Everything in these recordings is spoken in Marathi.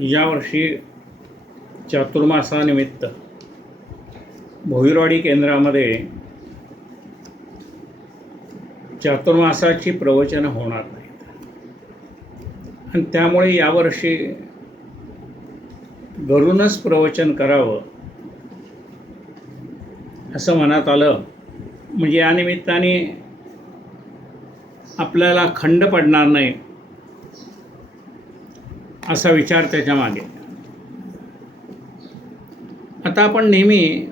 यावर्षी चातुर्मासानिमित्त भोईरवाडी केंद्रामध्ये चातुर्मासाची प्रवचनं होणार नाहीत आणि त्यामुळे यावर्षी घरूनच प्रवचन करावं असं मनात आलं. म्हणजे या निमित्ताने आपल्याला खंड पडणार नाही असा विचार त्याच्या मागे. आता आपण नेहमी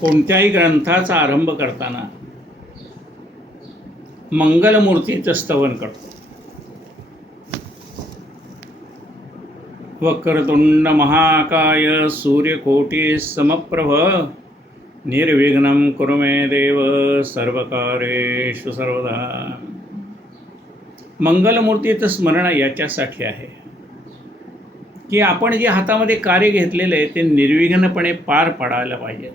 कोणत्याही ग्रंथाचा आरंभ करताना मंगलमूर्तीचं स्तवन करतो. वक्रतुंड महाकाय सूर्यकोटी समप्रभ निर्विघ्नं कुरु मे देव सर्वकार्येषु सर्वदा. मंगलमूर्तीचं स्मरण याच्यासाठी आहे की आपण जे हातामध्ये कार्य घेतलेलं आहे ते निर्विघ्नपणे पार पाडायला पाहिजे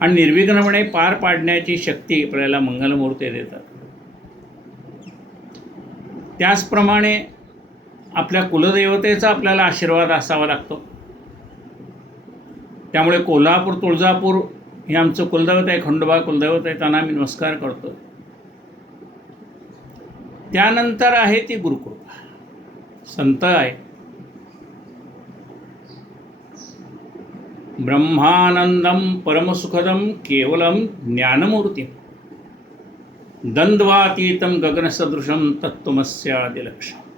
आणि निर्विघ्नपणे पार पाडण्याची शक्ती आपल्याला मंगलमूर्ती देतात. त्याचप्रमाणे आपल्या कुलदेवतेचा आपल्याला आशीर्वाद असावा लागतो. त्यामुळे कोल्हापूर तुळजापूर हे आमचं कुलदैवत आहे, खंडोबा कुलदैवत आहे, त्यांना आम्ही नमस्कार करतो. त्यानंतर आहे ती गुरुकृपा. संत आहे ब्रह्मानंदम परमसुखदम केवलम ज्ञानमूर्ती द्वंद्वातीतं गगनसदृशं तत्त्वमस्यादिलक्ष्यम्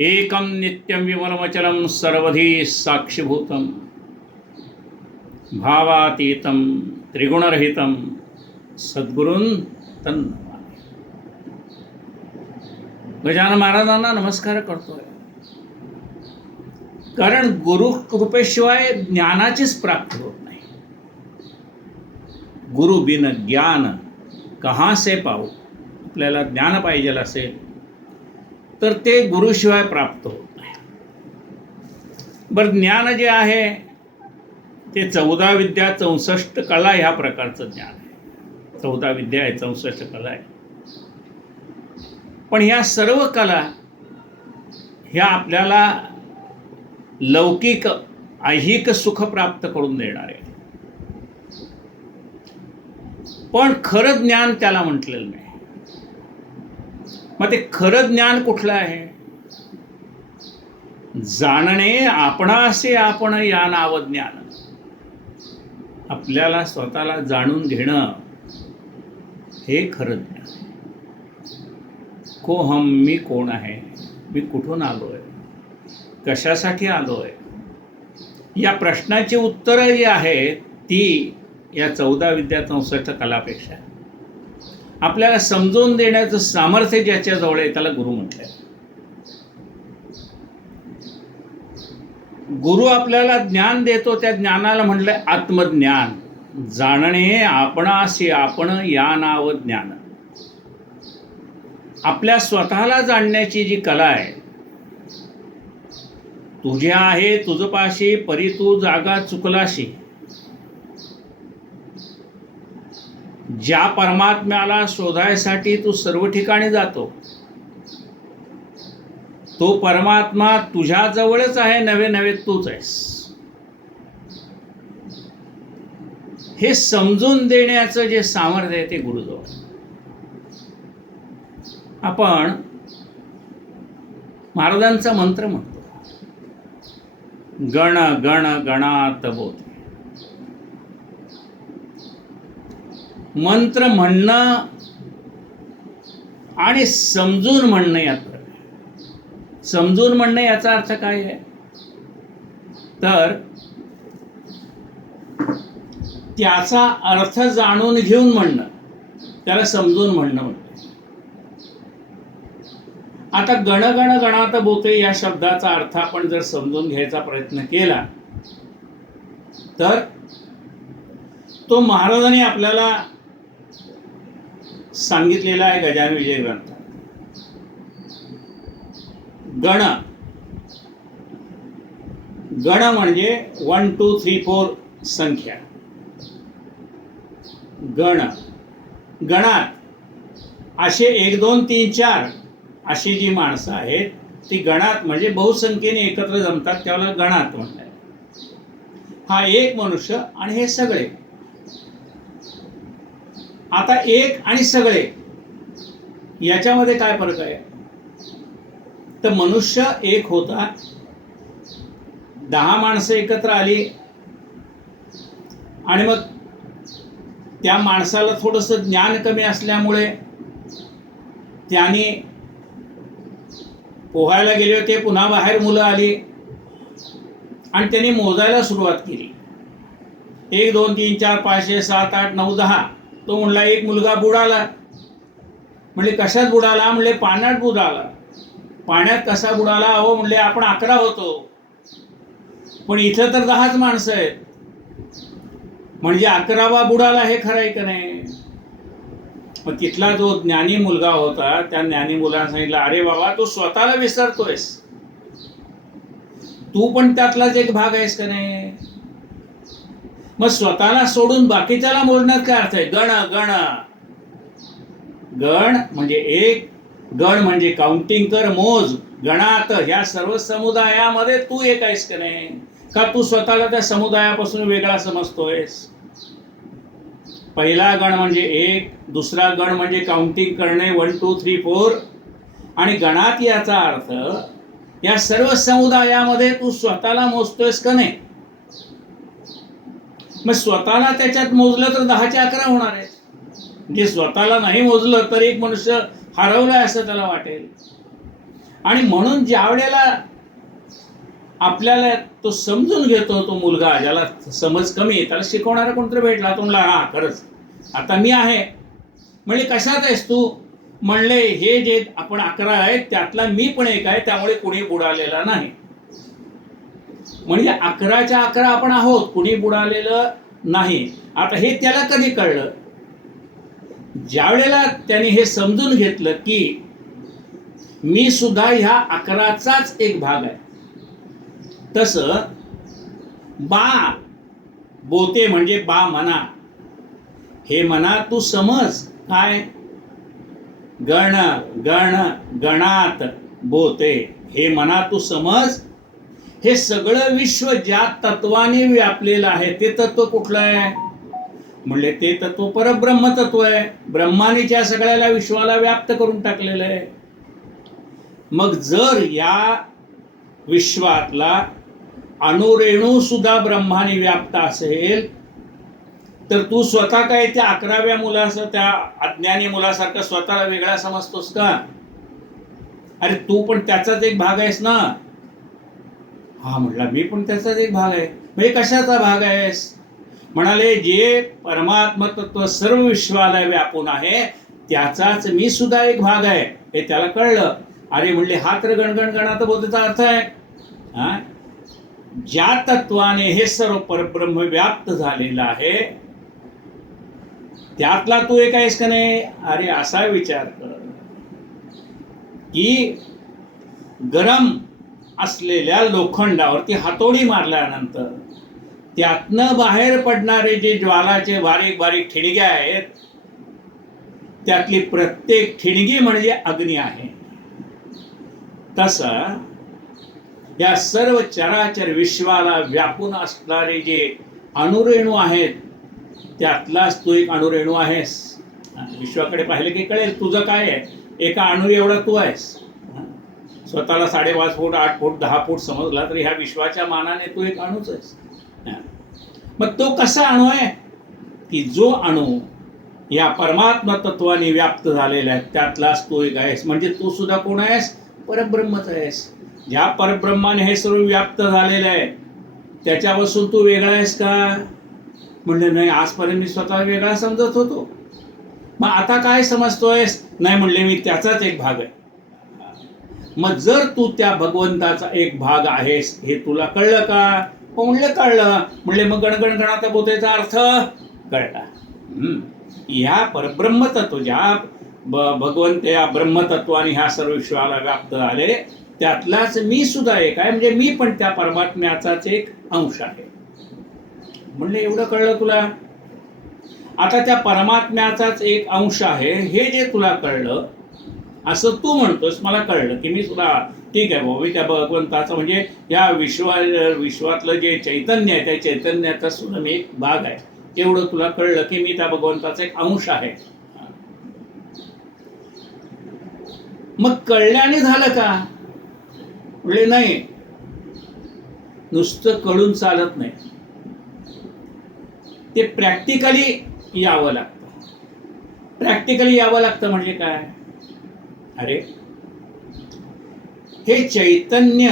एकं नित्यं विमलमचलं सर्वधी साक्षिभूतं भावातीतं त्रिगुणरहितं सद्गुरून् तन्नमामि. गजानन महाराजांना नमस्कार करतोय कारण गुरु कृपेशिवाय ज्ञानाचीच प्राप्ती होत नाही. गुरु बिन ज्ञान कहाँ से पाऊ. आपल्याला ज्ञान पाहिजे असेल तर ते गुरुशिवाय प्राप्त होत नाही. बरं, ज्ञान जे आहे ते 14 विद्या 64 कला ह्या प्रकारचं ज्ञान आहे. 14 विद्या आहे, 64 कला आहे. पण ह्या सर्व कला ह्या आपल्याला लौकिक ऐहिक सुख प्राप्त करून देणार आहे. पण खरं ज्ञान त्याला म्हटलेलं नाही. मग ते खरं ज्ञान कुठलं आहे? जाणणे आपणासे आपण या नाव ज्ञान. आपल्याला स्वतःला जाणून घेणं हे खरं ज्ञान. कोहम, मी कोण आहे, मी कुठून आलोय, कशासाठी आलोय, या प्रश्नाची उत्तरं जी आहेत ती या 14 विद्या 64 कलापेक्षा आपल्याला समजून देण्याचं सामर्थ्य ज्याच्याजवळ आहे त्याला गुरु म्हटलंय. गुरु आपल्याला ज्ञान देतो, त्या ज्ञानाला म्हटलंय आत्मज्ञान. जाणणे आपणासी आपण या नाव ज्ञान. आपल्या स्वतःला जाणण्याची जी कला आहे, तुझे आहे तुझपाशी परी तू जागा चुकलाशी. ज्या परमात्म्याला शोधायसाठी तू सर्व ठिकाणी जातो तो परमात्मा तुझ्या जवळच आहे, नव्हे नव्हे तूच आहेस. हे समजून देण्याचं जे सामर्थ्य आहे ते गुरुजवळ. आपण महाराजांचा मंत्र म्हणतो, गण गण गणात बोध. मंत्र म्हणणं आणि समजून म्हणणं यात फरक आहे. समजून म्हणणं याचा अर्थ काय आहे तर त्याचा अर्थ जाणून घेऊन म्हणणं, त्याला समजून म्हणणं म्हणतात. आता गण गण गणात बोते या शब्दाचा अर्थ आपण जर समजून घ्यायचा प्रयत्न केला तर तो महाराजांनी आपल्याला सांगितलेला आहे गजानन विजय ग्रंथात. गण, गण म्हणजे 1 2 3 4 संख्या. गण, गणात असे 1 2 3 4 अशी जी माणसं आहेत ती गणात म्हणजे बहुसंख्येने एकत्र जमतात, त्याला गणात म्हणतात. हा एक मनुष्य आणि हे सगळे. आता एक आणि सगळे याच्यामध्ये काय फरक आहे? तर मनुष्य एक होता, 10 माणसं एकत्र आली आणि मग त्या माणसाला थोडंसं ज्ञान कमी असल्यामुळे त्याने पोहायला गेले होते, पुन्हा बाहेर मुलं आली आणि त्यांनी मोजायला सुरुवात केली. 1 2 3 4 5 6 7 8 9 10. तो म्हणला एक मुलगा बुडाला. म्हणले कशात बुडाला? म्हणले पाण्यात बुडाला. पाण्यात कसा बुडाला? अहो म्हणले आपण 11 होतो, पण इथं तर 10च माणसं आहेत, म्हणजे 11वा बुडाला. हे खरं आहे का नाही? मग तिथला जो ज्ञानी मुलगा होता त्या ज्ञानी मुलाने सांगितलं, अरे बाबा तू स्वतःला विसरतोयस, तू पण त्यातलाच एक भाग आहेस का नाही? मग स्वतःला सोडून बाकीच्याला मोजण्यात काय अर्थ आहे? गण गण गण म्हणजे एक, गण म्हणजे काउंटिंग कर, मोज. गणात ह्या सर्व समुदायामध्ये तू एक आहेस का नाही? का तू स्वतःला त्या समुदायापासून वेगळा समजतोयस? पहिला गण म्हणजे एक, दुसरा गण म्हणजे काउंटिंग करणे 1 2 3 4, आणि गणात याचा अर्थ या सर्व समुदायामध्ये तू स्वतःला मोजतोयस का नाही? मग स्वतःला त्याच्यात मोजलं तर 10चे 11 होणार आहे. म्हणजे स्वतःला नाही मोजलं तर एक मनुष्य हरवलाय असं त्याला वाटेल. आणि म्हणून ज्या वेळेला आपल्याला तो समजून घेतो, तो मुलगा ज्याला समज कमी आहे त्याला शिकवणारा कोणतरी भेटला, तो म्हणला हा खरंच आता मी आहे. म्हणजे कशात आहेस तू? म्हणले हे जे आपण 11 आहेत त्यातला मी पण एक आहे, त्यामुळे कुणी बुडालेला नाही. म्हणजे 11च्या 11 आपण आहोत, कुणी बुडालेलं नाही. आता हे त्याला कधी कळलं? ज्या वेळेला त्याने हे समजून घेतलं की मी सुद्धा ह्या 11चाच एक भाग आहे. तसं बा बोते म्हणजे बा मना, हे मना तू समज काय? गण गण गणात बोते, हे मना तू समज. हे सगळं विश्व ज्या तत्वाने व्यापलेलं आहे ते तत्व कुठलं आहे? म्हणले ते तत्व परब्रह्म तत्व आहे. ब्रह्माने त्या सगळ्याला विश्वाला व्याप्त करून टाकलेलं आहे. मग जर या विश्वातला अणुरेणू सुद्धा ब्रह्माने व्याप्त असेल तर तू स्वतः काय त्या 11व्या मुलाचं, त्या अज्ञानी मुलासारखं स्वतःला वेगळा समजतोस का? अरे तू पण त्याचाच एक भाग आहेस ना. हा म्हणला मी पण त्याचाच एक भाग आहे. म्हणजे कशाचा भाग आहेस? म्हणाले जे परमात्म तत्व सर्व विश्वाला व्यापून आहे त्याचाच मी सुद्धा एक भाग आहे. हे त्याला कळलं. अरे म्हणले हा तर गणगण गणात बोधेचा अर्थ आहे. हा ज्या तत्वाने हे सर्व परब्रह्म व्याप्त झालेलं आहे त्यातला तू एक आहेस का नाही? अरे असा विचार कर की गरम असलेल्या लोखंडावरती हातोडी मारल्यानंतर त्यातनं बाहेर पडणारे जे ज्वालाचे बारीक बारीक ठिणग्या आहेत त्यातली प्रत्येक ठिणगी म्हणजे अग्नी आहे. तसं या सर्व चराचर विश्वाला व्यापून असणारे जे अणुरेणू आहेत त्यातलाच तू एक अणुरेणू आहेस. विश्वाकडे पाहिले की कळेल तुझं काय आहे. एका अणु एवढा तू आहेस. स्वतःला 5.5 फूट 8 फूट 10 फूट समजला तरी ह्या विश्वाच्या मानाने तू एक अणूच आहेस. मग तो कसा अणू आहे? की जो अणू या परमात्मा तत्वाने व्याप्त झालेला आहे त्यातलाच तू एक आहेस. म्हणजे तू सुद्धा कोण आहेस? परब्रह्मच आहेस. ज्या परब्रह्माने हे सर्व व्याप्त झालेलं आहे त्याच्यापासून तू वेगळा आहेस का? म्हणले नाही, आजपर्यंत मी स्वतः वेगळा समजत होतो. मग आता काय समजतोयस? नाही म्हणले मी त्याचाच एक भाग आहे. मग जर तू त्या भगवंताचा एक भाग आहेस हे तुला कळलं का? म्हणले कळलं. म्हणले मग गणगण गणात बोधेचा अर्थ कळला. या परब्रह्म तत्व ज्या भगवंत या ब्रह्मतत्वाने ह्या सर्व विश्वाला व्याप्त झाले त्यातलाच मी सुद्धा एक आहे. म्हणजे मी पण त्या परमात्म्याचाच एक अंश आहे. म्हणले एवढं कळलं तुला? आता त्या परमात्म्याचाच एक अंश आहे हे जे तुला कळलं, असं तू म्हणतोस, मला कळलं की मी तुला ठीक आहे बाबा, मी त्या भगवंताचं म्हणजे या विश्वातलं जे चैतन्य आहे त्या चैतन्याचा सुद्धा मी एक भाग आहे, एवढं तुला कळलं की मी त्या भगवंताचा एक अंश आहे. मग कळल्याने झालं का? म्हणजे नाही, नुसतं कळून चालत नाही, ते प्रॅक्टिकली यावं लागतं. प्रॅक्टिकली यावं लागतं म्हणजे काय? अरे हे चैतन्य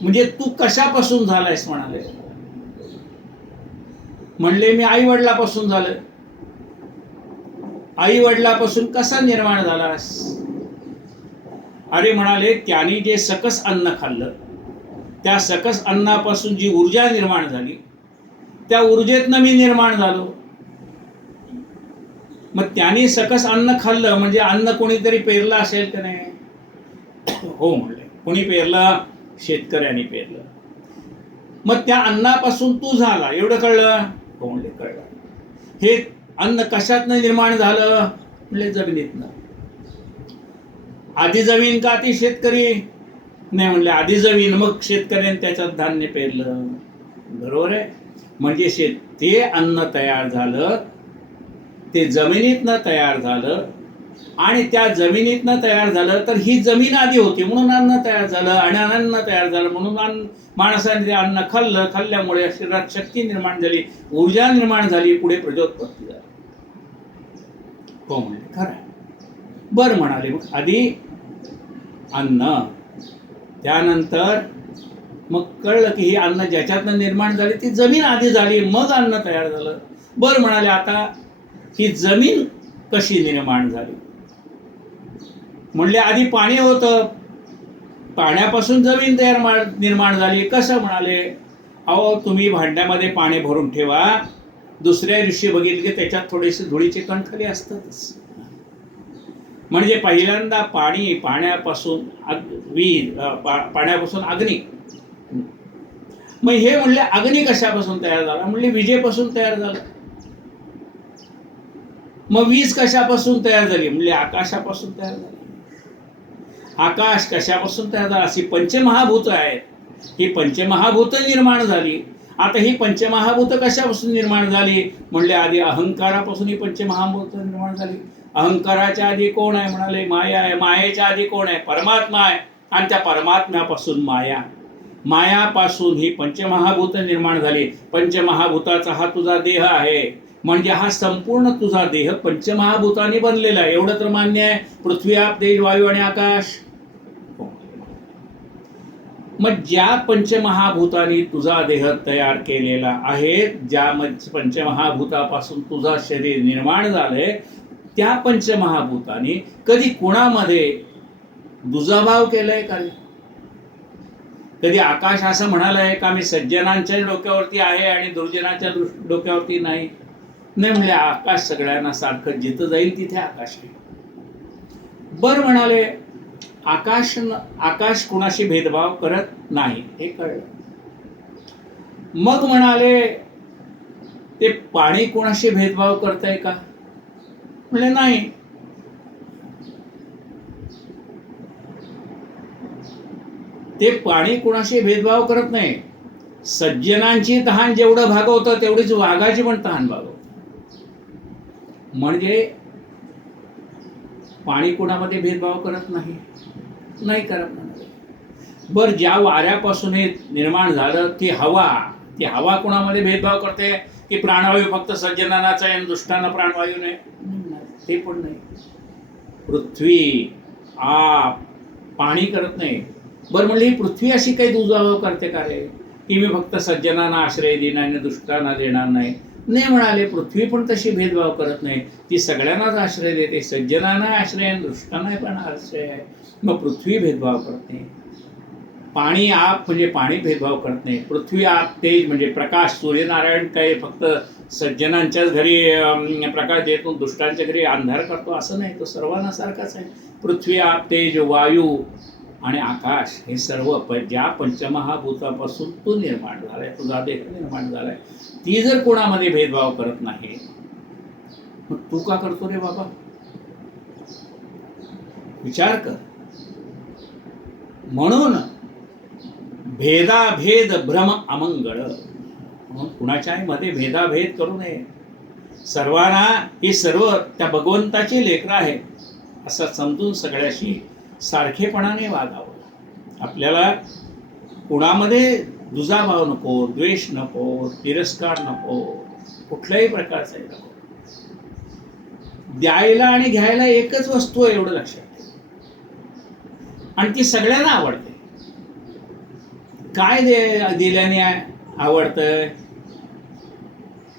म्हणजे तू कशापासून झालायस म्हणाले? म्हणले मी आई वडिलापासून झालं. आई वडिलापासून कसा निर्माण झालास? अरे म्हणाले त्यांनी जे सकस अन्न खाल्लं त्या सकस अन्नापासून जी ऊर्जा निर्माण झाली त्या ऊर्जेतनं मी निर्माण झालो. मग त्यांनी सकस अन्न खाल्लं म्हणजे अन्न कोणीतरी पेरलं असेल का नाही? हो म्हणले, कोणी पेरलं? शेतकऱ्यांनी पेरलं. मग त्या अन्नापासून तू झाला, एवढं कळलं? हो म्हणले कळलं. हे अन्न कशातनं निर्माण झालं? म्हणले जमिनीतनं. आधी जमीन का ती शेतकरी? नाही म्हणले आधी जमीन, मग शेतकऱ्याने त्याच्यात धान्य पेरलं. बरोबर आहे. म्हणजे ते अन्न तयार झालं, ते जमिनीतनं तयार झालं, आणि त्या जमिनीतनं तयार झालं तर ही जमीन आधी होती म्हणून अन्न तयार झालं, आणि अन्न तयार झालं म्हणून माणसाने ते अन्न खाल्लं. खाल्ल्यामुळे शरीरात शक्ती निर्माण झाली, ऊर्जा निर्माण झाली, पुढे प्रजोत्पत्ती झाली. हो म्हणले खरं आहे. बरं म्हणाले, मग आधी अन्न, त्यानंतर मग कळलं की हे अन्न ज्याच्यातनं निर्माण झाले ती जमीन आधी झाली, मग अन्न तयार झालं. बरं म्हणाले, आता ही जमीन कशी निर्माण झाली? म्हणले आधी पाणी होतं, पाण्यापासून जमीन निर्माण झाली. कसं? म्हणाले अहो तुम्ही भांड्यामध्ये पाणी भरून ठेवा, दुसऱ्या दिवशी बघितले की त्याच्यात थोडेसे धुळीचे कण खाली असतातच. म्हणजे पहिल्यांदा पाण्यापासून पाण्यापासून अग्नी. मग हे म्हणले अग्नी कशापासून तयार झाला? म्हणले विजेपासून तयार झाला. मग वीज कशापासून तयार झाली? म्हणले आकाशापासून तयार झाली. आकाश कशापासून तयार झाला? अशी पंचमहाभूत आहेत, ही पंचमहाभूत निर्माण झाली. आता ही पंचमहाभूत कशापासून निर्माण झाली? म्हणले आधी अहंकारापासून ही पंचमहाभूत निर्माण झाली. अहंकाराच्या आधी कोण आहे? म्हणाले माया आहे. मायेच्या आधी कोण आहे? परमात्मा आहे. आणि त्या परमात्म्यापासून माया, मायापासून ही पंचमहाभूत निर्माण झाली. पंचमहाभूताचा हा तुझा देह आहे, म्हणजे हा संपूर्ण तुझा देह पंचमहाभूताने बनलेला आहे. एवढं तर मान्य आहे. पृथ्वी, आप, तेज, वायू आणि आकाश. मग ज्या पंचमहाभूतांनी तुझा देह तयार केलेला आहे, ज्या पंचमहाभूतापासून तुझा शरीर निर्माण झालंय, त्या पंचमहाभूतांनी कधी कोणामध्ये दुजाभाव केलाय का? कधी आकाश असं म्हणालंय का मी सज्जनांच्या डोक्यावरती आहे आणि दुर्जनाच्या डोक्यावरती नाही? नाही म्हणले आकाश सगळ्यांना सारखं, जिथं जाईल तिथे आकाश आहे. बरं म्हणाले आकाश कुणाशी भेदभाव करत नाही, हे कळलं. मग म्हणाले ते पाणी कुणाशी भेदभाव करतंय का? म्हणले नाही. ते पाणी कुणाशी भेदभाव करत नाही. सज्जनांची तहान जेवढं भागवतं तेवढीच वाघाची पण तहान भागवतं. म्हणजे पाणी कुणामध्ये भेदभाव करत नाही, नाही करत. बर ज्या वाऱ्यापासून हे निर्माण झालं ती हवा कोणामध्ये भेदभाव करते की प्राणवायू फक्त सज्जनांनाच आहे आणि दुष्टांना प्राणवायू नाही? ते पण नाही. पृथ्वी, आप, पाणी करत नाही. बरं म्हणले ही पृथ्वी अशी काही दुजाभाव करते का रे की मी फक्त सज्जनांना आश्रय देणार आणि दुष्टांना देणार नाही? नाही म्हणाले, पृथ्वी पण तशी भेदभाव करत नाही, ती सगळ्यांनाच आश्रय देते, सज्जनांना आश्रय आणि दुष्टांना पण आश्रय आहे. मग पृथ्वी भेदभाव करत नाही. पाणी, आप म्हणजे पाणी भेदभाव करत नाही. पृथ्वी, आप, तेज म्हणजे प्रकाश. सूर्यनारायण काही फक्त सज्जनांच्याच घरी प्रकाश देतो, दुष्टांच्या घरी अंधार करतो असं नाही, तो सर्वांना सारखाच आहे. पृथ्वी, आप, तेज, वायू आणि आकाश हे सर्व ज्या पंचमहाभूतापासून तू निर्माण झालाय, तुझा देह निर्माण झालाय, ती जर कोणामध्ये भेदभाव करत नाही मग तू का करतो रे बाबा? विचार कर. म्हणून भेदाभेद भ्रम अमंगळ. म्हणून कुणाच्याही मध्ये भेदाभेद करू नये. सर्वांना ही सर्व त्या भगवंताची लेकरं आहेत असं समजून सगळ्याशी सारखेपणाने वागावं. आपल्याला कुणामध्ये दुजाभाव नको, द्वेष नको, तिरस्कार नको, कुठल्याही प्रकारचा नको. द्यायला आणि घ्यायला एकच वस्तू आहे एवढं लक्षात ठेव. आणि ती सगळ्यांना आवडते. काय दिल्याने आवडतंय?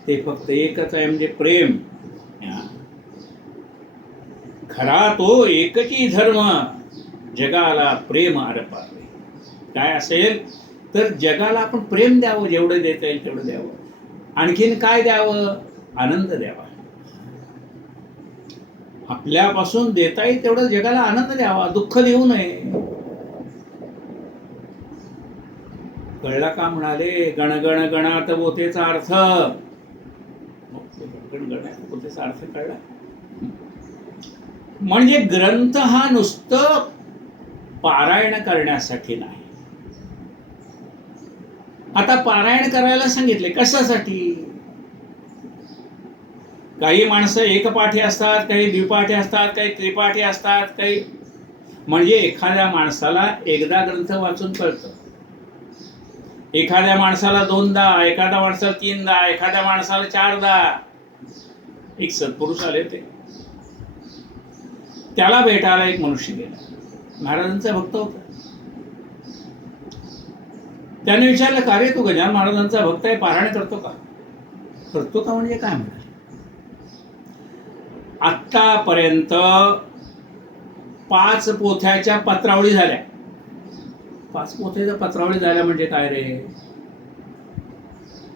ते फक्त एकच आहे, म्हणजे प्रेम. खरा तो एकची धर्म, जगाला प्रेम अर्पावे. काय असेल तर जगाला आपण प्रेम द्यावं, जेवढं देता येईल तेवढं द्यावं. आणखीन काय द्यावं? आनंद द्यावा. आपल्यापासून देता येईल तेवढं जगाला आनंद द्यावा, दुःख देऊ नये. कळला का? म्हणाले गणगण गणात बोतेचा अर्थ. बोतेचा अर्थ कळला. म्हणजे ग्रंथ हा नुसतं पारायण करण्यासाठी नाही. आता पारायण करायला सांगितले कशासाठी? काही माणसं एकपाठी असतात, काही द्विपाठी असतात, काही त्रिपाठी असतात, काही. म्हणजे एखाद्या माणसाला एकदा ग्रंथ वाचून कळतं, एखाद्या माणसाला दोनदा, एखाद्या माणसाला तीनदा, एखाद्या माणसाला चारदा. एक सत्पुरुष आले होते, त्याला भेटायला एक मनुष्य गेला. महाराजांचा भक्त होता. त्याने विचारलं, का रे तू गजानन महाराजांचा भक्त आहे, पारायण करतो का? करतो का म्हणजे काय म्हणाले? आत्तापर्यंत 5 पोथ्याच्या पत्रावळी झाल्या. 5 पोथ्याच्या पत्रावळी झाल्या म्हणजे काय रे?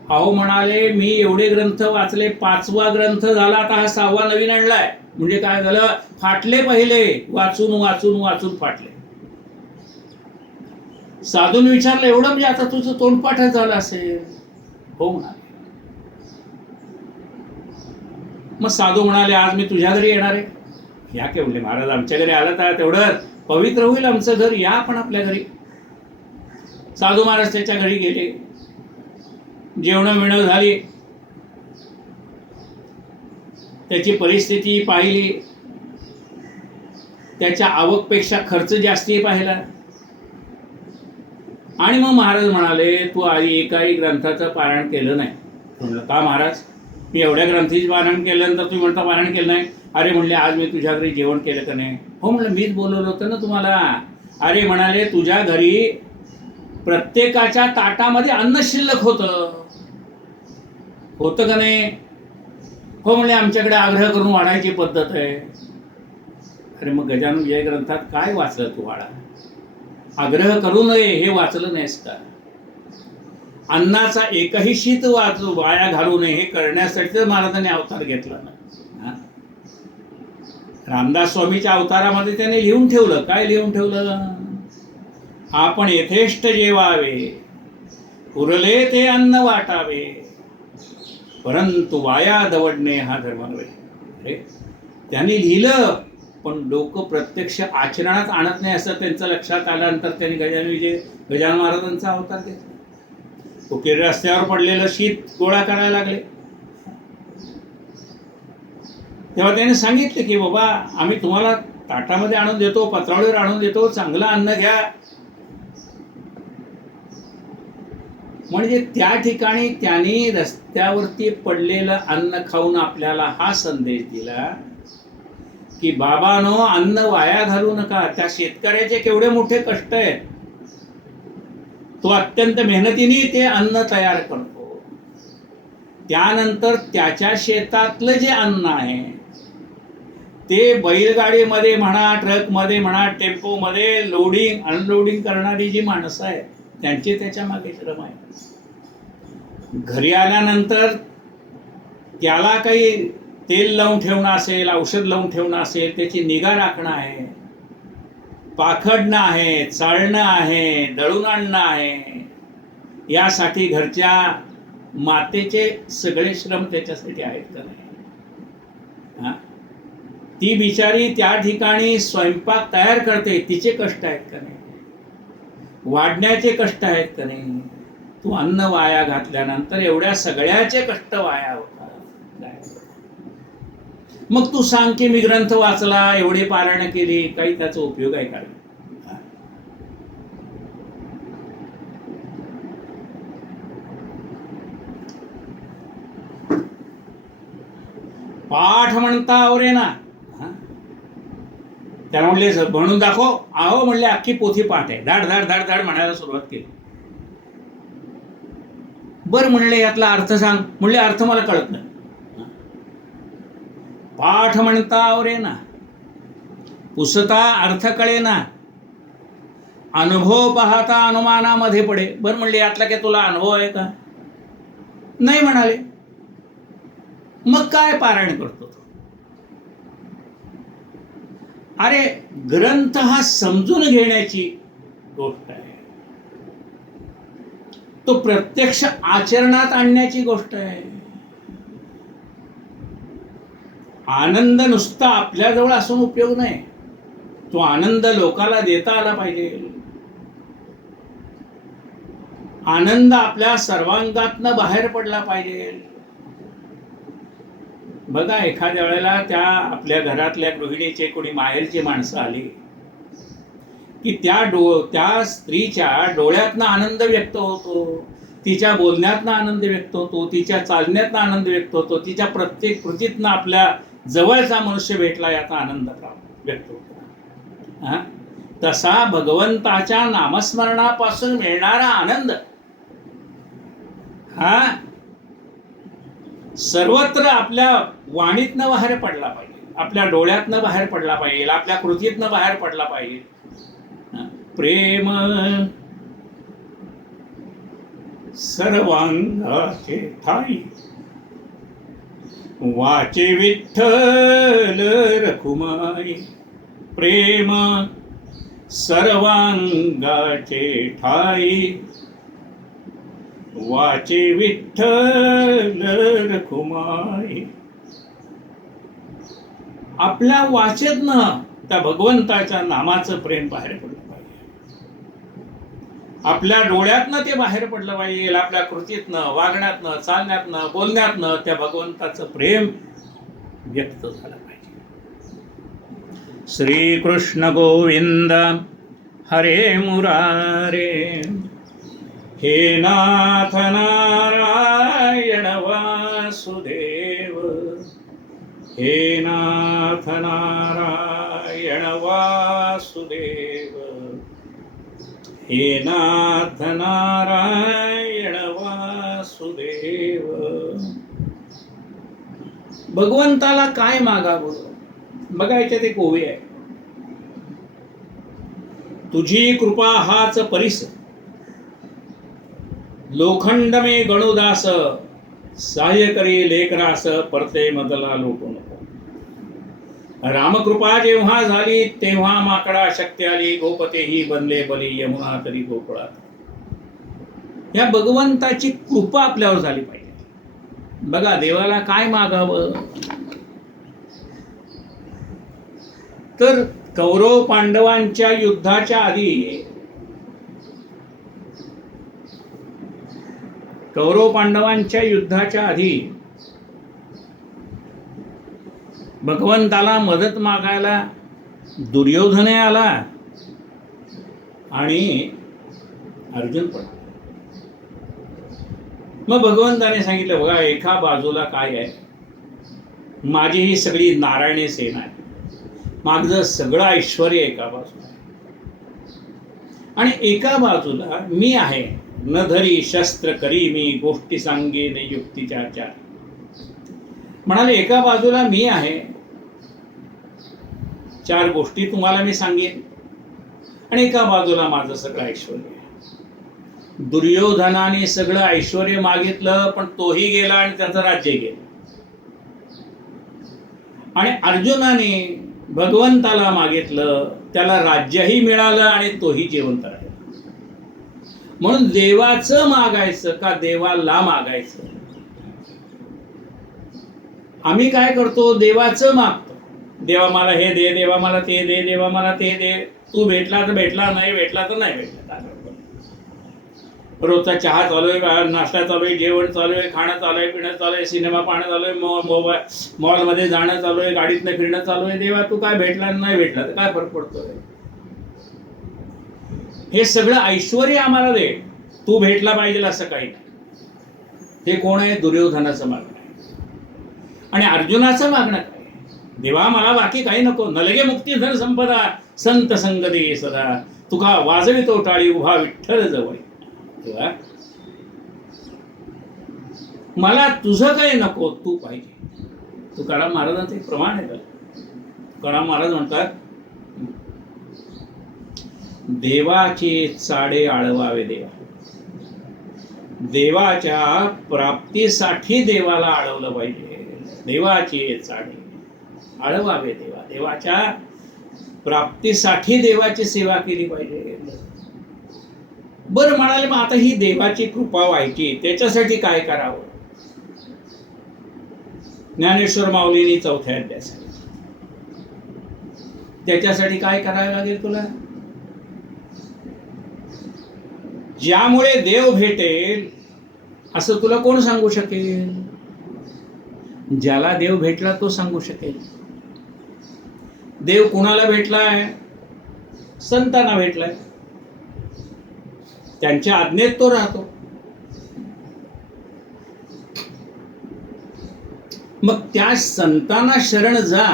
अहो म्हणाले, मी एवढे ग्रंथ वाचले, 5वा ग्रंथ झाला, आता हा 6वा नवीन आणलाय. म्हणजे काय झालं? फाटले पहिले, वाचून वाचून वाचून फाटले. साधून विचारलं, एवढं म्हणजे आता तुझं तोंडपाठच झालं असेल? हो म्हणाले. मग साधू म्हणाले, आज मी तुझ्या घरी येणार आहे. या की म्हणले, महाराज आमच्या घरी आला तर तेवढं पवित्र होईल आमचं घर, या आपण आपल्या घरी. साधू महाराज त्याच्या घरी गेले. जेवण बिवणं झाली. त्याची परिस्थिती पाहिली. त्याच्या आवकपेक्षा खर्च जास्ती पाहिला. आणि मग महाराज म्हणाले, तू आधी एकाही ग्रंथाचं पारायण केलं नाही. म्हणलं, का महाराज? मी एवढ्या ग्रंथाचं पारायण केल्यानंतर तुम्ही म्हणता पारायण केलं नाही? अरे म्हणले, आज मी तुझ्या घरी जेवण केलं का नाही? हो म्हणलं, मीच बोलवलं होतं ना तुम्हाला. अरे म्हणाले, तुझ्या घरी प्रत्येकाच्या ताटामध्ये अन्न शिल्लक होतं का नाही? हो म्हणले, आमच्याकडे आग्रह करून वाढायची पद्धत आहे. अरे मग गजानन विजय ग्रंथात काय वाचलं तू? वाढा, आग्रह करू नये हे वाचलं नाहीस का? अन्नाचा एकही शीत वाया घालू नये हे करण्यासाठी तर महाराजांनी अवतार घेतला ना. रामदास स्वामीच्या अवतारामध्ये त्याने लिहून ठेवलं. काय लिहून ठेवलं? आपण यथेष्ट जेवावे, उरले ते अन्न वाटावे, परंतु वाया दवडणे हा धर्म नव्हे. त्यांनी लिहिलं, पण लोक प्रत्यक्ष आचरणात आणत नाही असं त्यांचं लक्षात आल्यानंतर त्यांनी गजानन महाराजांचा अवतार घेतला. उकिर रस्त्यावर पडलेलं शीत गोळा करायला लागले. तेव्हा त्याने सांगितले की बाबा, आम्ही तुम्हाला ताटामध्ये आणून देतो, पत्रावळीवर आणून देतो, चांगलं अन्न घ्या. म्हणजे त्या ठिकाणी त्यांनी रस्त्यावरती पडलेलं अन्न खाऊन आपल्याला हा संदेश दिला की बाबांनो, अन्न वाया घालू नका. त्या शेतकऱ्याचे केवढे मोठे कष्ट आहेत. तो अत्यंत मेहनतीने ते अन्न तयार करतो. त्यानंतर त्याच्या शेतातलं जे अन्न आहे ते बैलगाडीमध्ये म्हणा, ट्रकमध्ये म्हणा, टेम्पोमध्ये लोडिंग अनलोडिंग करणारी जी माणसं आहेत त्यांचे त्याच्या मागे श्रम आहे. घरी आल्यानंतर त्याला काही तेल लावून ठेवणं असेल, औषध लावून ठेवणं असेल, त्याची निगा राखणं आहे, पाखडणं आहे, चाळणं आहे, दळून आणणं आहे. यासाठी घरच्या मातेचे सगळे श्रम त्याच्यासाठी आहेत का नाही? हा, ती बिचारी त्या ठिकाणी स्वयंपाक तयार करते, तिचे कष्ट आहेत का नाही? वाढण्याचे कष्ट आहेत का नाही? तू अन्न वाया घातल्यानंतर एवढ्या सगळ्याचे कष्ट वाया होतात. मग तू सांग की मी ग्रंथ वाचला, एवढे पारायण केली, काही त्याचा उपयोग आहे का? पाठ म्हणता आवरे ना. त्याला म्हणले म्हणून दाखव. आहो म्हणले अख्खी पोथी पाठ आहे. धाड धाड धाड धाड म्हणायला सुरुवात केली. बर म्हणले यातला अर्थ सांग. म्हणले अर्थ मला कळत नाही. पाठ म्हणता आवरे ना, पुसता अर्थ कळे ना, अनुभव पाहता अनुमानामध्ये पडे. बर म्हणले यातला काय तुला अनुभव आहे का? नाही म्हणाले. मग काय पारायण करतो? अरे ग्रंथ हा समजून घेण्याची गोष्ट आहे, तो प्रत्यक्ष आचरणात आणण्याची गोष्ट आहे. आनंद नुसता आपल्याजवळ असून उपयोग नाही, तो आनंद लोकाला देता आला पाहिजे. आनंद आपल्या सर्वांगातनं बाहेर पडला पाहिजे. बघा एखाद्या वेळेला त्या आपल्या घरातल्या गृहिणीचे कोणी माहेरची माणसं आली की त्या स्त्रीच्या डोळ्यातनं आनंद व्यक्त होतो, तिच्या बोलण्यातनं आनंद व्यक्त होतो, तिच्या चालण्यातनं आनंद व्यक्त होतो, तिच्या प्रत्येक कृतीतनं आपल्या जवळचा मनुष्य भेटला याचा आनंद व्यक्त होतो. तसा भगवंताच्या नामस्मरणापासून मिळणारा आनंद हा सर्वत्र आपल्या वाणीतनं बाहेर पडला पाहिजे, आपल्या डोळ्यातनं बाहेर पडला पाहिजे, आपल्या कृतीतनं बाहेर पडला पाहिजे. प्रेम सर्वांगाचे ठाई, वाचे विठ्ठल रखुमाई. प्रेम सर्वांगाचे ठाई, वाचे विठ्ठल रखुमाई. आपल्या वाचेतनं त्या भगवंताच्या नामाचं प्रेम बाहेर पडलं पाहिजे, आपल्या डोळ्यातनं ते बाहेर पडलं पाहिजे, आपल्या कृतीतनं, वागण्यातनं, चालण्यातनं, बोलण्यातनं त्या भगवंताचं प्रेम व्यक्त झालं पाहिजे. श्री कृष्ण गोविंद हरे मुरारे, हे नाथ नारायण वासुदेव, हे नाथ नारायण वासुदेव, हे नाथ नारायण वासुदेव. भगवंताला काय मागावं? बघा याच्यात एक ओवी आहे. तुझी कृपा हाच परिस, लोखंड मे गणुदास, सहाय्य करी लेकरास, परते मदला लोटू नको. रामकृपा जेव्हा झाली तेव्हा माकडा शक्ती आली, गोपतेही बनले बली, यमुना तरी गोकुळात. या भगवंताची कृपा आपल्यावर झाली पाहिजे. बघा देवाला काय मागावं? तर कौरव पांडवांच्या युद्धाच्या आधी, भगवंताला मदत मागायला दुर्योधन आला आणि अर्जुन पण. मग भगवंताने सांगितलं बघा एका बाजूला काय आहे, माझी ही सगळी नारायणी सेना आहे, माझं सगळं ऐश्वर एका बाजूला आणि एका बाजूला मी आहे. न धरी शस्त्र करी मी, गोष्टी सांगेन युक्तीच्या चार. म्हणाले एका बाजूला मी आहे, चार गोष्टी तुम्हाला मी सांगेन, आणि एका बाजूला माझं सगळं ऐश्वर आहे. दुर्योधनाने सगळं ऐश्वर मागितलं पण तोही गेला आणि त्याचं राज्य गेलं, आणि अर्जुनाने भगवंताला मागितलं, त्याला राज्यही मिळालं आणि तोही जिवंत राहिला. म्हणून देवाचं मागायचं का देवाला मागायचं आम्ही काय करतो, देवाचं मागतो. देवा मला हे दे, देवा मला ते दे, देवा मला ते दे. तू भेटला तर भेटला, नाही भेटला तर नाही भेटला. रोजचा चहा चालू आहे, नाश्ता चालू आहे, जेवण चालू आहे, खाणं चालू आहे, पिणं चालू आहे, सिनेमा पाहणं चालू आहे, मोबाईल मॉलमध्ये जाणं चालू आहे, गाडीतनं फिरणं चालू आहे. देवा तू काय भेटला नाही भेटला तर काय फरक पडतोय? हे सगळं ऐश्वर आम्हाला दे, तू भेटला पाहिजे असं काही नाही. हे कोण आहे? दुर्योधनाचं मागणं आहे. आणि अर्जुनाचं मागणं काय? देवा मला बाकी काही नको, नलगे मुक्ती धन संपदा, संत संग दे सदा, तुका वाजवितो टाळी उभा विठ्ठल जवळ. तेव्हा मला तुझं काही नको, तू पाहिजे. तुकाराम महाराजांचे प्रमाण आहे. तुकाराम महाराज म्हणतात, देवाचे चाडे आळवावे देवा. देवाच्या प्राप्तीसाठी देवाला आळवलं पाहिजे. देवाचे चाडे आळवावे देवा. देवाच्या प्राप्तीसाठी देवाची सेवा केली पाहिजे. बरं म्हणाले, मग आता ही देवाची कृपा व्हायची त्याच्यासाठी काय करावं? ज्ञानेश्वर माऊलींनी 4थ्या अध्यायात सांगितलं. त्याच्यासाठी काय करावं लागेल तुला? ज्यामुळे देव भेटेल असं तुला कोण सांगू शकेल? ज्याला देव भेटला तो सांगू शकेल. देव कुणाला भेटलाय? संतांना भेटलाय. त्यांच्या आज्ञेत तो राहतो. मग त्या संतांना शरण जा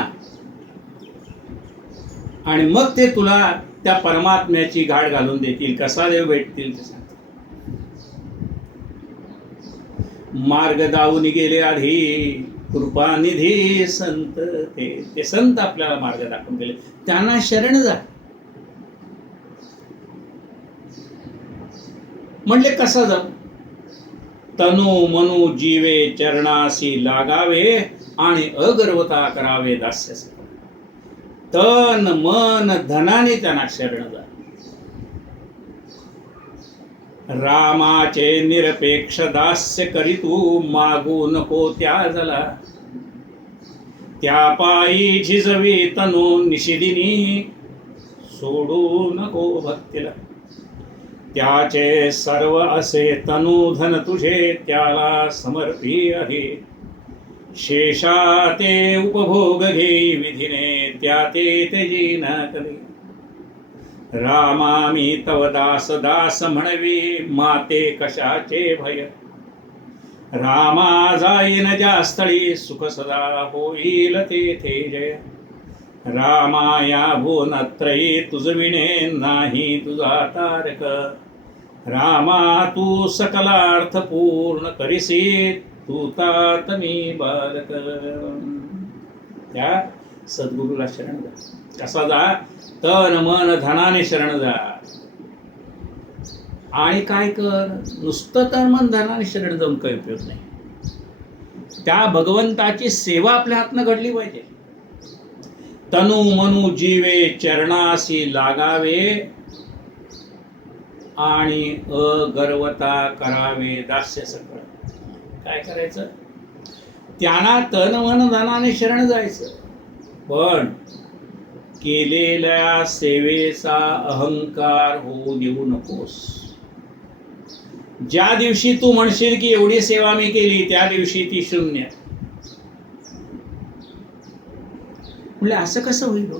आणि मग ते तुला त्या परमात्म्याची गाठ घालून देतील. कसा देव भेटतील ते सांग. मार्ग दावून गेले आधी कृपानिधी संत, ते संत आपल्याला मार्ग दाखवून गेले, त्यांना शरण जा. म्हणले कसं जाऊ? तनु मनु जीवे चरणासी लागावे आणि अगर्वता करावे दास्य. तन मन धनाने त्यांना शरण जा. रामाचे निरपेक्ष दास्य करी तू, मागू नको त्या जला. त्या पायी झिजवी तनु निशिदिनी, सोडू नको भक्तीला. त्याचे सर्व असे तनु धन तुझे, त्याला समर्पी आहे. शेषा ते उपभोग घे विधीने, त्या ते तेजी न करी. रामा मी तव दास दास म्हणवी, माते कशाचे भय. रामा जाईन ज्या स्थळी, सुख सदा होईल तेथे जय. रामा या भुवनत्रयी तुझविणे, नाही तुझा तारक. रामा तू सकलार्थ पूर्ण करिसी, तू तात मी बालक. त्या सद्गुरूला शरण जा. कसा जा? तन मन धनाने शरण जा. आणि काय कर? नुसतं तन मन धनाने शरण जाऊन काही उपयोग नाही. त्या भगवंताची सेवा आपल्या हातनं घडली पाहिजे. तनु मनु जीवे चरणासी लागावे आणि अगर्वता करावे दास्य सकळ. काय करायचं? त्यांना तन मन धनाने शरण जायचं, पण केलेल्या सेवेचा अहंकार होऊ देऊ नकोस. ज्या दिवशी तू म्हणशील की एवढी सेवा मी केली, त्या दिवशी ती शून्य. म्हणजे असं कसं होईल?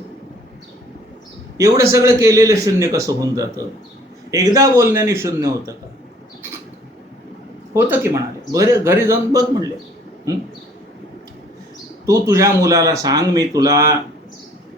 एवढं सगळं केलेलं शून्य कसं होऊन जातं? एकदा बोलण्याने शून्य होतं का? होतं की म्हणाले. बरं घरी जाऊन बघ म्हणले. तू तुझ्या मुलाला सांग, मी तुला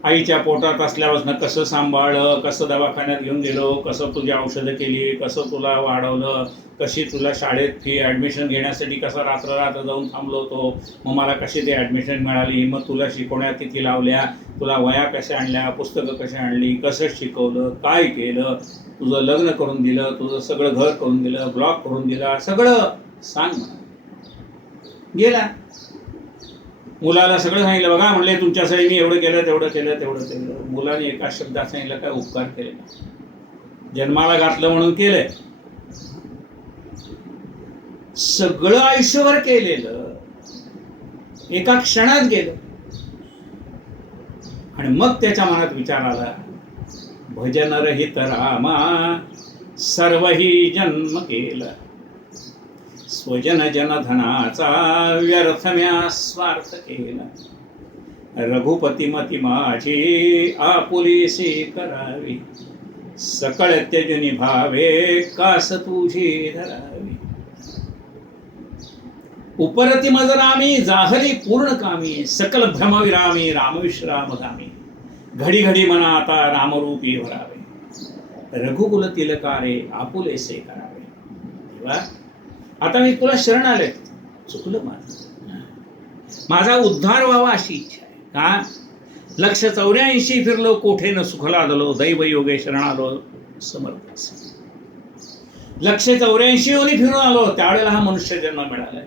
आईच्या पोटात असल्यापासून कसं सांभाळलं, कसं दवाखान्यात घेऊन गेलो, कसं तुझी औषधं केली, कसं तुला वाढवलं, कशी तुला शाळेत फी ॲडमिशन घेण्यासाठी कसा रात्र जाऊन थांबलो होतो, मग मला कशी ती ॲडमिशन मिळाली, मग तुला शिकवण्यात तिथी लावल्या, तुला वया कशा आणल्या, पुस्तकं कशी आणली, कसं शिकवलं, काय केलं, तुझं लग्न करून दिलं, तुझं सगळं घर करून दिलं, ब्लॉक करून दिला, सगळं सांग. गेला मुलाला सगळं सांगितलं. बघा म्हणले तुमच्यासाठी मी एवढं केलं, तेवढं केलं, तेवढं केलं. मुलाने एका शब्दात सांगितलं, काय उपकार केले? जन्माला घातलं म्हणून केलंय. सगळं आयुष्यभर केलेलं एका क्षणात गेलं. आणि मग त्याच्या मनात विचार आला, भजन रहित रामा सर्वही जन्म केला, स्वजन जनधनाचा व्यर्थ म्या स्वार्थ केला, रघुपती मती माझी आपुलीसी करावी, सकळ त्यजनी भावे कास तुझी धरावी, उपरती मज रामी जाहली पूर्ण कामी, सकल भ्रमविरामी रामविश्राम धामी, घडी घडी मना आता रामरूपी भरावे, रघुकुल तिलकारे आपुलेसे करावे. तेव्हा आता मी तुला शरण आले, चुकलं माझा उद्धार व्हावा अशी इच्छा आहे. का 184 फिरलो कोठेनं सुखला दलो, दैव योगे शरण आलो समर्थ. 184 योनी फिरून आलो, त्यावेळेला हा मनुष्य जन्म मिळालाय.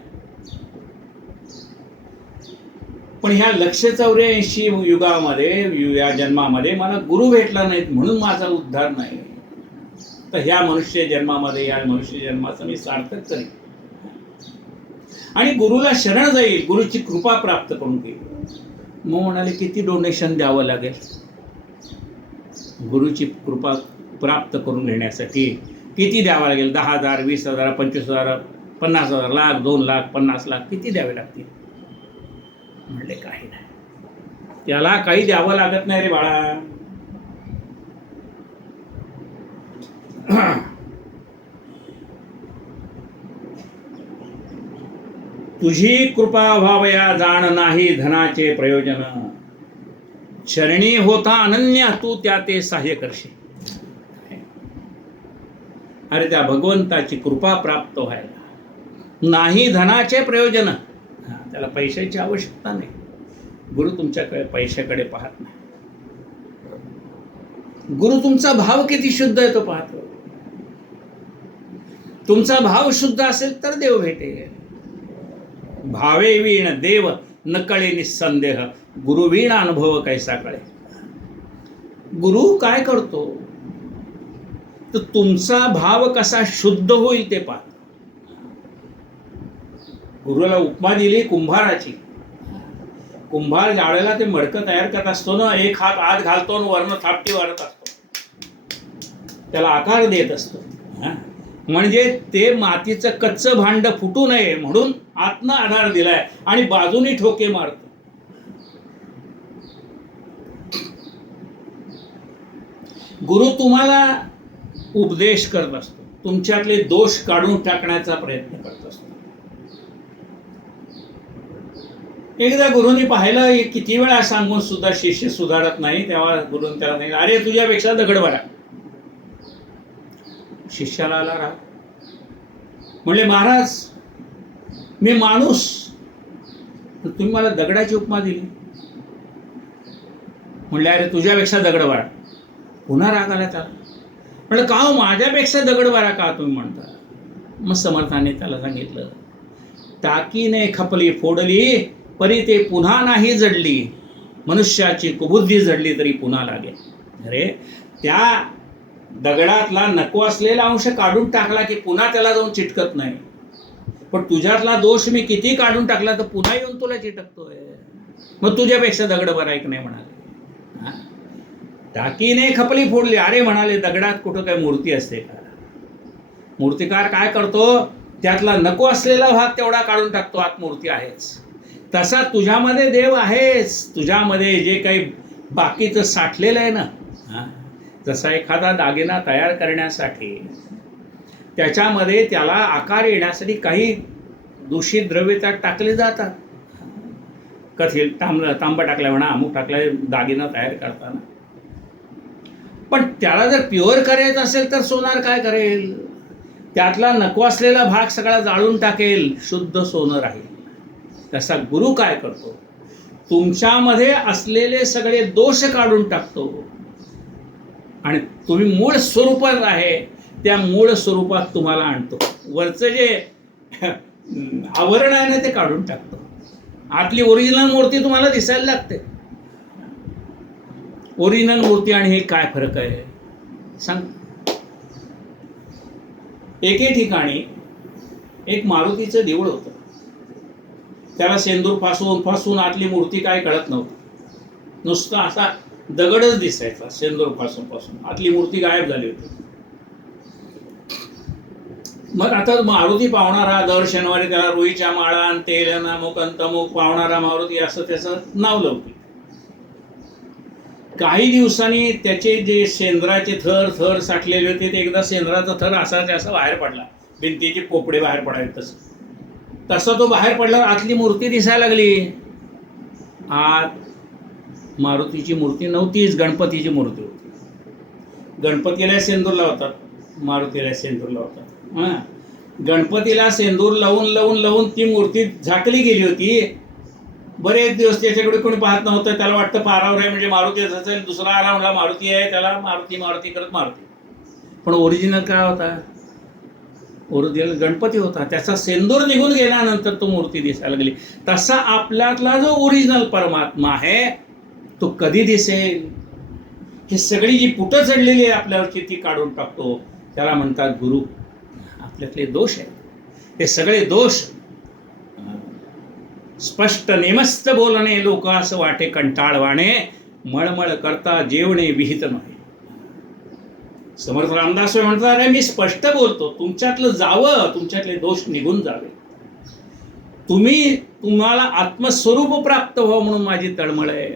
पण ह्या 184 युगामध्ये, या जन्मामध्ये मला गुरु भेटला नाहीत म्हणून माझा उद्धार नाही. तर ह्या मनुष्य जन्मामध्ये, या मनुष्य जन्माचं मी सार्थक करेन आणि गुरुला शरण जाईल, गुरुची कृपा प्राप्त करून घेईल. मग म्हणाले किती डोनेशन द्यावं लागेल गुरुची कृपा प्राप्त करून घेण्यासाठी? किती द्यावं लागेल? 10,000, 20,000, 25,000, 50,000, लाख, 2 लाख, 50 लाख किती द्यावे लागतील? म्हणले काही नाही, त्याला काही द्यावं लागत नाही रे बाळा. तुझी कृपा व्हावया जाण नाही धनाचे प्रयोजन, चरणी होता अनन्य तू त्या ते सहाय्य करशील. अरे त्या भगवंताची कृपा प्राप्त व्हायला नाही धनाचे प्रयोजन, त्याला पैशाची आवश्यकता नाही. गुरु तुमच्याकडे पैशाकडे पाहत नाही. गुरु तुमचा भाव किती शुद्ध आहे तो पाहतो. तुमचा भाव शुद्ध असेल तर देव भेटेल. भावे वीण देव न कळे निसंदेह, गुरु वीण अनुभव कैसा कळे. गुरु काय करतो तर तुमचा भाव कसा शुद्ध होईल ते पाहतो. गुरुला उपमा दिली कुंभाराची. कुंभार ज्यावेळेला ते मडकं तयार करत असतो ना, एक हात आत घालतो आणि वरनं थापटी वाढत असतो, त्याला आकार देत असतो. म्हणजे ते मातीचं कच्चं भांड फुटू नये म्हणून आतनं आधार दिलाय आणि बाजूनी ठोके मारतो. गुरु तुम्हाला उपदेश करत असतो, तुमच्यातले दोष काढून टाकण्याचा प्रयत्न करत असतो. एकदा गुरुनी पाहिलं किती वेळा सांगून सुद्धा शिष्य सुधारत नाही, तेव्हा गुरुने त्याला नाही, अरे तुझ्यापेक्षा दगड बरा. शिष्याला आला राग, म्हणले महाराज मी माणूस, तुम्ही मला दगडाची उपमा दिली. म्हणले अरे तुझ्यापेक्षा दगड बरा. पुन्हा राग आला त्याला. म्हणलं का हो माझ्यापेक्षा दगड बरा का तुम्ही म्हणता? मग समर्थाने त्याला सांगितलं, टाकीने खपली फोडली परी ते पुन्हा नाही जडली, मनुष्याची कुबुद्धी जडली तरी पुन्हा लागेल. अरे त्या दगडातला नको असलेला अंश काढून टाकला की पुन्हा त्याला जाऊन चिटकत नाही, पण तुझ्यातला दोष मी किती काढून टाकला तर पुन्हा येऊन तुला चिटकतोय. मग तुझ्यापेक्षा दगड बरा एक नाही म्हणाले. टाकीने खपली फोडली. अरे म्हणाले दगडात कुठं काय मूर्ती असते का? मूर्तिकार काय करतो, त्यातला नको असलेला भाग तेवढा काढून टाकतो, आत मूर्ती आहेच. तसा तुझ्यामध्ये देव आहेच. तुझ्यामध्ये जे काही बाकीचं साठलेलं आहे ना, जसा एखादा दागिना तयार करण्यासाठी त्याच्यामध्ये त्याला आकार येण्यासाठी काही दूषित द्रव्ये त्यात टाकले जातात. कथील तांबा टाकला म्हणा, अमुक टाकला दागिना तयार करताना. पण त्याला जर प्युअर करायचं असेल तर सोनार काय करेल, त्यातला नको असलेला भाग सगळा जाळून टाकेल, शुद्ध सोनं राहील. तसा गुरु काय करतो, तुमच्यामध्ये असलेले सगळे दोष काढून टाकतो आणि तुम्ही मूळ स्वरूपात आहे त्या मूळ स्वरूपात तुम्हाला आणतो. वरचं जे आवरण आहे ना ते काढून टाकतो. आतली ओरिजिनल मूर्ती तुम्हाला दिसायला लागते. ओरिजिनल मूर्ती आणि हे काय फरक आहे सांग. एके ठिकाणी एक मारुतीचं देऊळ होतं. त्याला सेंदूर फासून फासून आतली मूर्ती काय कळत नव्हती. नुसतं असा दगडच दिसायचा सेंदूर फासून फासून, आतली मूर्ती गायब झाली होती. मग आता मारुती पावणारा दर शनिवारी त्याला रुईच्या माळा आणि तेल अमुक तमुक पावणारा मारुती असं त्याचं नाव लावते. काही दिवसांनी त्याचे जे सेंद्राचे थर थर साठलेले होते ते एकदा सेंद्राचा थर असा बाहेर पडला, भिंतीचे पोपडे बाहेर पडावे तसा तो बाहेर पडल्यावर आतली मूर्ती दिसायला लागली. आत मारुतीची मूर्ती नव्हतीच, गणपतीची मूर्ती होती. गणपतीला सेंदूर लावतात, मारुतीला सेंदूर लावतात. गणपतीला सेंदूर लावून लावून लावून ती मूर्ती झाकली गेली होती. बरेच दिवस त्याच्याकडे कोणी पाहत नव्हतं. त्याला वाटतं पारावर आहे म्हणजे मारुती असेल. दुसरा आला म्हणला मारुती आहे, त्याला मारुती मारुती करत मारुती. पण ओरिजिनल काय होता? ओरिजिनल गणपती होता. त्याचा सेंदूर निघून गेल्यानंतर तो मूर्ती दिसायला लागली. तसा आपल्यातला जो ओरिजिनल परमात्मा आहे तो कधी दिसेल? ही सगळी जी पुटं चढलेली आहे आपल्यावरची ती काढून टाकतो. त्याला म्हणतात गुरु. आपल्यातले दोष आहेत, हे सगळे दोष स्पष्ट नेमस्त बोलणे लोक असं वाटे कंटाळवाणे, मळमळ करता जेवणे विहित नव्हे. समर्थ रामदास म्हणतात, अरे मी स्पष्ट बोलतो, तुमच्यातलं जावं, तुमच्यातले दोष निघून जावे. तुम्हाला आत्मस्वरूप प्राप्त व्हावं म्हणून माझी तळमळ आहे.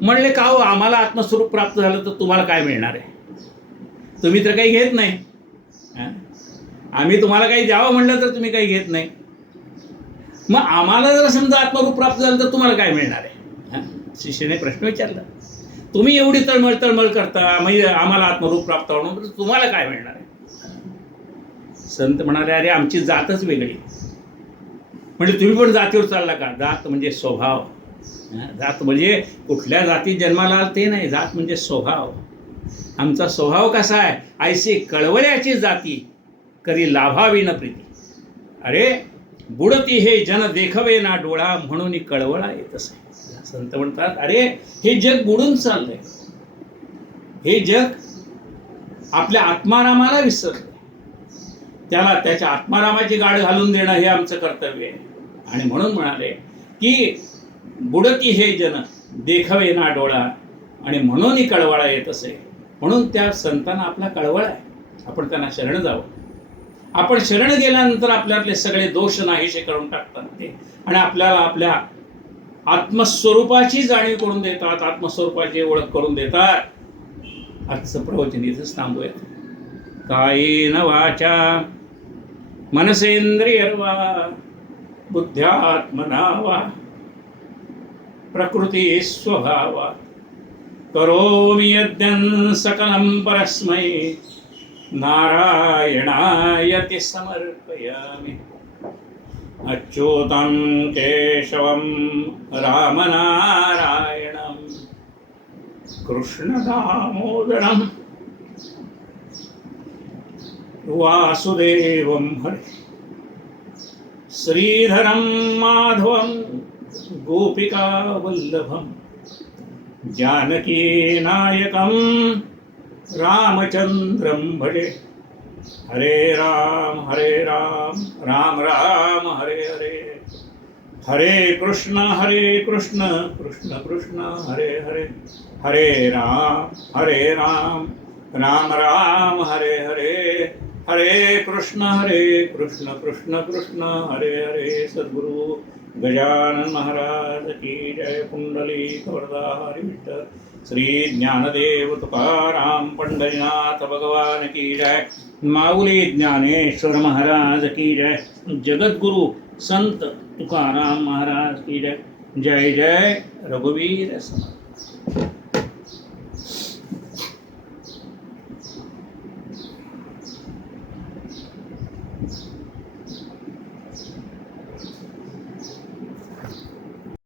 म्हणले का हो, आम्हाला आत्मस्वरूप प्राप्त झालं तर तुम्हाला काय मिळणार आहे? तुम्ही तर काही घेत नाही. आम्ही तुम्हाला काही द्यावं म्हणलं तर तुम्ही काही घेत नाही. मग आम्हाला जर समजा आत्मरूप प्राप्त झालं तर तुम्हाला काय मिळणार आहे? शिष्याने प्रश्न विचारला. तुम्ही एवढी तळमळ तळमळ करता, म्हणजे आम्हाला आत्मरूप प्राप्त होणं, तुम्हाला काय मिळणार आहे? संत म्हणाले, अरे आमची जातच वेगळी. म्हणजे तुम्ही पण जातीवर चालला का? जात म्हणजे स्वभाव. जात म्हणजे कुठल्या जातीत जन्माला आल ते नाही, जात म्हणजे स्वभाव. आमचा स्वभाव कसा आहे? ऐसे कळवळ्याची जाती करी लाभावी न प्रीती. अरे बुडती हे जन देखवे ना डोळा, म्हणून कळवळा येत असे. संत म्हणतात, अरे हे जग बुडून चाललंय. हे जग आपल्या आत्मारामाला विसरलंय. त्याला त्याच्या आत्मारामाची गाड घालून देणं हे आमचं कर्तव्य आहे. आणि म्हणून म्हणाले की बुडती हे जन देखवे ना डोळा, आणि म्हणून कळवळा येत असे. म्हणून त्या संतांना आपला कळवळ आहे. आपण त्यांना शरण जावं. आपण शरण गेल्यानंतर आपल्यातले सगळे दोष नाहीसे करून टाकतात ते, आणि आपल्याला आपल्या आत्मस्वरूपाची जाणीव करून देतात, आत्मस्वरूपाची ओळख करून देतात. आजचं प्रवचन इथंच थांबूया. कायेन वाचा मनसेंद्रियर्वा बुद्ध्यात्मना वा प्रकृती स्वभावा करोमि यद्यं सकलं परस्मै नारायणायति समर्पयामि. अच्युतं केशवं रामनारायणं कृष्णदामोदरं वासुदेवं हरे श्रीधरं माधवं गोपिकावल्लभं जानकी नायकं रामचंद्रं भजे. हरे राम राम राम हरे हरे, हरे कृष्ण कृष्ण कृष्ण हरे हरे, हरे राम राम राम हरे हरे, हरे कृष्ण कृष्ण कृष्ण हरे हरे. सद्गुरु गजानन महाराज की जय. पुंडलिक वरदा हरि विठ्ठल. श्री ज्ञानदेव तुकाराम पंढरीनाथ भगवान की जय. माऊली ज्ञानेश्वर महाराज की जय. जगद्गुरु संत तुकाराम महाराज की जय. जय जय रघुवीर समर्थ.